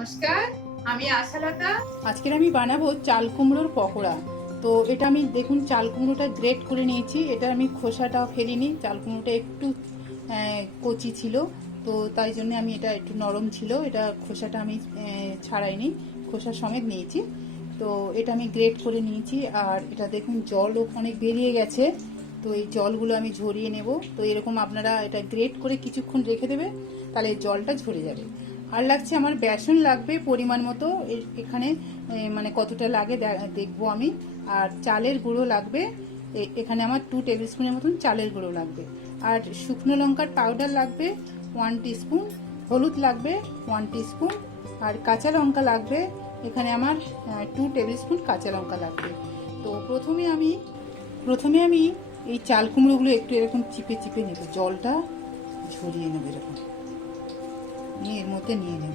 নমস্কার, আমি আশালতা। আজকের আমি বানাবো চাল কুমড়োর পকোড়া। তো এটা আমি দেখুন চাল কুমড়োটা গ্রেট করে নিয়েছি। এটা আমি খোসাটা ফেলিনি, চাল কুমড়োটা একটু কচি ছিল, তো তাই জন্য আমি এটা একটু নরম ছিল, এটা খোসাটা আমি ছাড়াইনি, খোসা সমেত নিয়েছি। তো এটা আমি গ্রেট করে নিয়েছি। আর এটা দেখুন জলও অনেক বেরিয়ে গেছে, তো এই জলগুলো আমি ঝরিয়ে নেব। তো এরকম আপনারা এটা গ্রেট করে কিছুক্ষণ রেখে দেবে, তাহলে জলটা ঝরে যাবে। আর লাগছে আমার বেসন লাগবে পরিমাণ মতো, এখানে মানে কতটা লাগে দেখবো আমি। আর চালের গুঁড়ো লাগবে, এখানে আমার 2 টেবিল স্পুনের মতন চালের গুঁড়ো লাগবে। আর শুকনো লঙ্কার পাউডার লাগবে 1 টিস্পুন, হলুদ লাগবে 1 টিস্পুন, আর কাঁচা লঙ্কা লাগবে এখানে আমার 2 টেবিল স্পুন কাঁচা লঙ্কা লাগবে। তো প্রথমে আমি এই চাল কুমড়োগুলো একটু এরকম চিপে চিপে নেব, জলটা ঝরিয়ে নেব, এরকম নিয়ে এর মধ্যে নিয়ে নেব।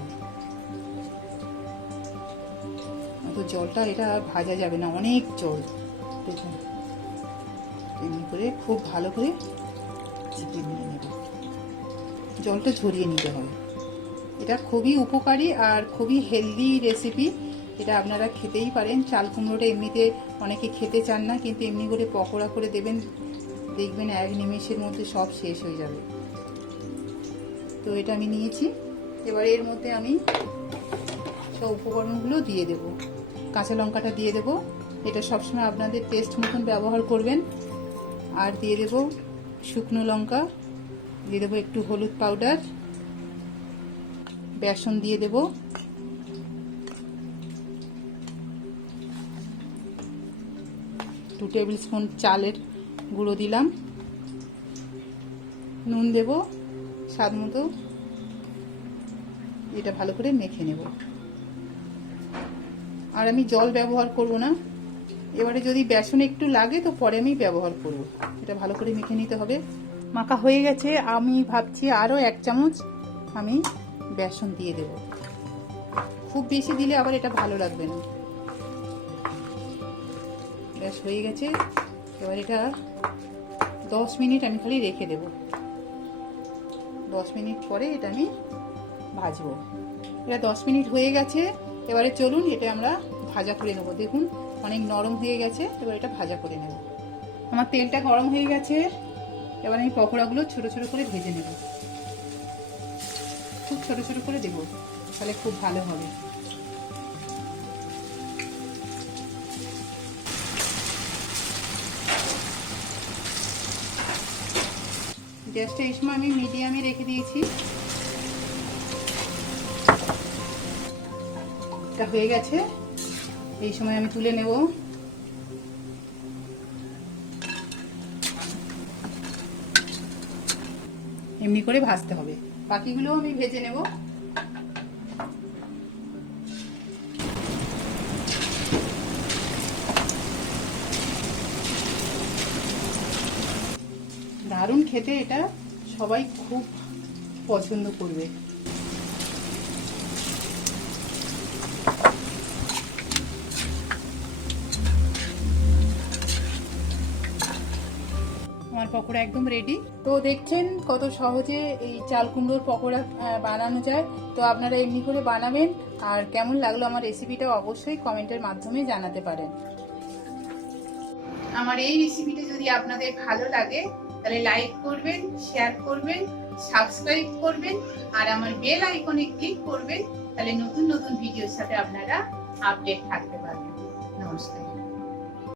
তো জলটা এটা ভাজা যাবে না, অনেক জল। দেখুন এমনি করে খুব ভালো করে চিপে নিয়ে নেব, জলটা ঝরিয়ে নিতে হবে। এটা খুবই উপকারী আর খুবই হেলদি রেসিপি, এটা আপনারা খেতেই পারেন। চাল কুমড়োটা এমনিতে অনেকে খেতে চান না, কিন্তু এমনি করে পকোড়া করে দেবেন, দেখবেন 1 নিমেষের মধ্যে সব শেষ হয়ে যাবে। তো এটা আমি নিয়েছি, এবার এর মধ্যে আমি সব উপকরণগুলো দিয়ে দেব। কাঁচা লঙ্কাটা দিয়ে দেব, এটা সবসময় আপনাদের টেস্ট মতন ব্যবহার করবেন। আর দিয়ে দেব শুকনো লঙ্কা, দিয়ে দেবো একটু হলুদ পাউডার, বেসন দিয়ে দেব, টু টেবিল স্পুন চালের গুঁড়ো দিলাম, নুন দেব স্বাদ মতো। এটা ভালো করে মেখে নেব। আর আমি জল ব্যবহার করব না, এবারে যদি বেসন একটু লাগে তো পরে আমি ব্যবহার করব। এটা ভালো করে মেখে নিতে হবে। মাখা হয়ে গেছে, আমি ভাবছি আরও 1 চামচ আমি বেসন দিয়ে দেব। খুব বেশি দিলে আবার এটা ভালো লাগবে না। ব্যাস হয়ে গেছে, এবার এটা 10 মিনিট আমি খালি রেখে দেব। 10 মিনিট পরে এটা আমি ভাজবো। এটা 10 মিনিট হয়ে গেছে, এবারে চলুন এটা আমরা ভাজা করে নেব। দেখুন অনেক নরম হয়ে গেছে, এবার এটা ভাজা করে নেব। আমার তেলটা গরম হয়ে গেছে, এবার আমি পকোড়াগুলো ছোট ছোট করে ভেজে নেব। খুব ছোট ছোট করে দেব, তাহলে খুব ভালো হবে। গ্যাসটা এই সময় আমি মিডিয়ামে রেখে দিয়েছি। এটা হয়ে গেছে, এই সময় আমি তুলে নেব। এমনি করে ভাজতে হবে, বাকিগুলো আমি ভেজে নেব। দারুণ খেতে, এটা সবাই খুব পছন্দ করবে। আমার পকোড়া একদম রেডি। তো দেখছেন কত সহজে এই চাল কুমড়োর পকোড়া বানানো যায়। তো আপনারা এমনি করে বানাবেন, আর কেমন লাগলো আমার রেসিপিটা অবশ্যই কমেন্টের মাধ্যমে জানাতে পারেন। আমার এই রেসিপিটা যদি আপনাদের ভালো লাগে তাহলে লাইক করবেন, শেয়ার করবেন, সাবস্ক্রাইব করবেন, আর আমার বেল আইকনে ক্লিক করবেন, তাহলে নতুন নতুন ভিডিওর সাথে আপনারা আপডেট থাকতে পারবেন। নমস্কার।